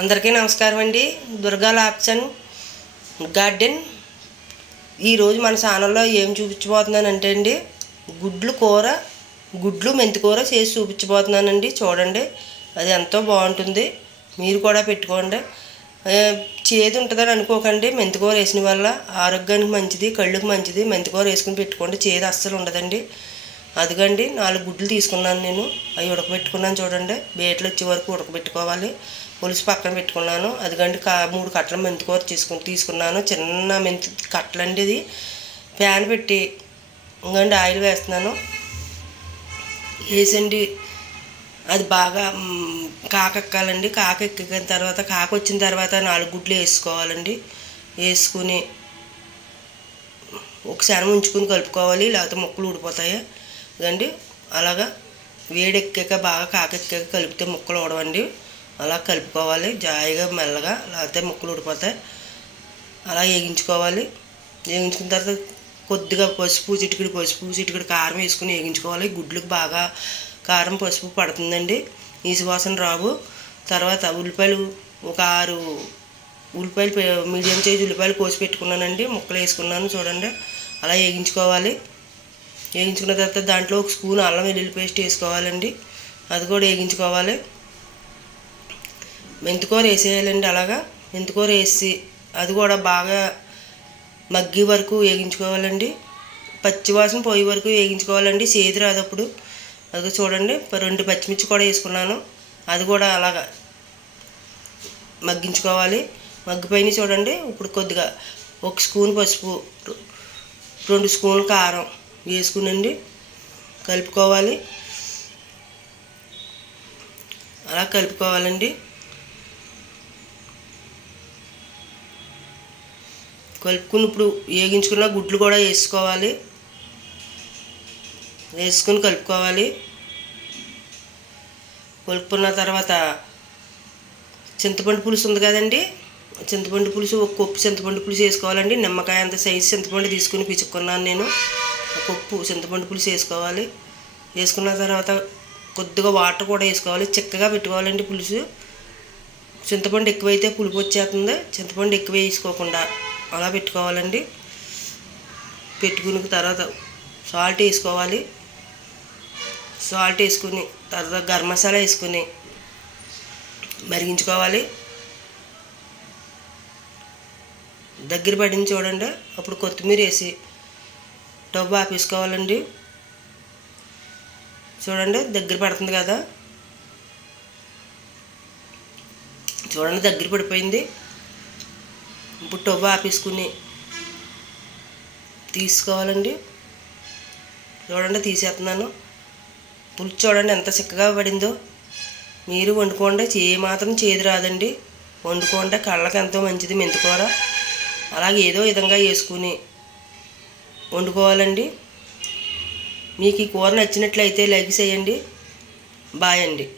అందరికీ నమస్కారం అండి. దుర్గా లాప్సన్ గార్డెన్. ఈరోజు మన ఛానల్లో ఏం చూపించబోతున్నానంటే అండి గుడ్లు కూర గుడ్లు మెంతి కూర చేసి చూపించబోతున్నానండి. చూడండి అది ఎంతో బాగుంటుంది. మీరు కూడా పెట్టుకోండి. చేదు ఉంటుందని అనుకోకండి. మెంతికూర వేసిన వల్ల ఆరోగ్యానికి మంచిది కళ్ళుకు మంచిది. మెంతికూర వేసుకుని పెట్టుకోండి. చేదు అస్సలు ఉండదండి. అదిగండి నాలుగు గుడ్లు తీసుకున్నాను నేను. అవి ఉడకబెట్టుకున్నాను చూడండి. బేట్లు వచ్చే వరకు ఉడకబెట్టుకోవాలి. పులుసు పక్కన పెట్టుకున్నాను. అదిగండి కా మూడు కట్టలు మెంతికూర తీసుకుని తీసుకున్నాను. చిన్న మెంతి కట్టలండి ఇది. ప్యాన్ పెట్టి ఇంకండి ఆయిల్ వేస్తున్నాను. వేసండి. అది బాగా కాకెక్కాలండి కాక ఎక్కిన తర్వాత కాక వచ్చిన తర్వాత నాలుగు గుడ్లు వేసుకోవాలండి. వేసుకుని ఒకసారి ఉంచుకుని కలుపుకోవాలి. లేకపోతే ముక్కలు ఊడిపోతాయి. ఇదండి. అలాగా వేడెక్కాక బాగా కాకెక్కాక కలిపితే ముక్కలు ఊడవండి. అలా కలుపుకోవాలి. జాయిగా మెల్లగా లేకపోతే ముక్కలు ఊడిపోతాయి. అలా వేగించుకోవాలి. వేగించుకున్న తర్వాత కొద్దిగా పసుపు చిటికెడు పసుపు చిటికెడు కారం వేసుకుని వేగించుకోవాలి. గుడ్లకు బాగా కారం పసుపు పడుతుందండి. ఈ రావు. తర్వాత ఉల్లిపాయలు ఒక ఆరు ఉల్లిపాయలు మీడియం సైజ్ ఉల్లిపాయలు కోసి పెట్టుకున్నానండి. ముక్కలు వేసుకున్నాను చూడండి. అలా వేగించుకోవాలి. వేయించుకున్న తర్వాత దాంట్లో ఒక స్పూన్ అల్లం వెల్లుల్లి పేస్ట్ వేసుకోవాలండి. అది కూడా వేగించుకోవాలి. మెంతికూర వేసేయాలండి అలాగా. మెంతికూర వేసి అది కూడా బాగా మగ్గి వరకు వేగించుకోవాలండి. పచ్చివాసన పోయే వరకు వేగించుకోవాలండి. చేదు రాదప్పుడు. అది చూడండి రెండు పచ్చిమిర్చి కూడా వేసుకున్నాను. అది కూడా అలాగా మగ్గించుకోవాలి. మగ్గిపోయిన చూడండి. ఇప్పుడు కొద్దిగా ఒక స్పూన్ పసుపు రెండు స్పూన్లు కారం వేసుకునండి. కలుపుకోవాలి. అలా కలుపుకోవాలండి. కలుపుకుని ఇప్పుడు వేగించుకున్న గుడ్లు కూడా వేసుకోవాలి. వేసుకుని కలుపుకోవాలి. కలుపుకున్న తర్వాత చింతపండు పులుసు ఉంది కదండి. చింతపండు పులుసు ఒక కప్పు చింతపండు పులుసు వేసుకోవాలండి. నిమ్మకాయ అంత సైజు చింతపండు తీసుకుని పిచ్చుకున్నాను నేను. పప్పు చింతపండు పులుసు వేసుకోవాలి. వేసుకున్న తర్వాత కొద్దిగా వాటర్ కూడా వేసుకోవాలి. చిక్కగా పెట్టుకోవాలండి పులుసు. చింతపండు ఎక్కువైతే పులుపు వచ్చేస్తుంది. చింతపండు ఎక్కువ వేసుకోకుండా అలా పెట్టుకోవాలండి. పెట్టుకున్న తర్వాత సాల్ట్ వేసుకోవాలి. సాల్ట్ వేసుకుని తర్వాత గరం మసాలా వేసుకుని మరిగించుకోవాలి. దగ్గర పడింది చూడండి. అప్పుడు కొత్తిమీర వేసి టబ్బు ఆపేసుకోవాలండి. చూడండి దగ్గర పడుతుంది కదా. చూడండి దగ్గర పడిపోయింది. ఇప్పుడు టవ్ ఆపేసుకుని తీసుకోవాలండి. చూడండి తీసేస్తున్నాను. పులుసు చూడండి ఎంత చిక్కగా పడిందో. మీరు వండుకోండి చే మాత్రం చేదు రాదండి. వండుకోండి కళ్ళకి ఎంతో మంచిది మెంతికూర. అలాగే ఏదో విధంగా వేసుకుని వండుకోవాలండి. మీకు ఈ కూర నచ్చినట్లయితే లైక్ చేయండి. బాయ్ అండి.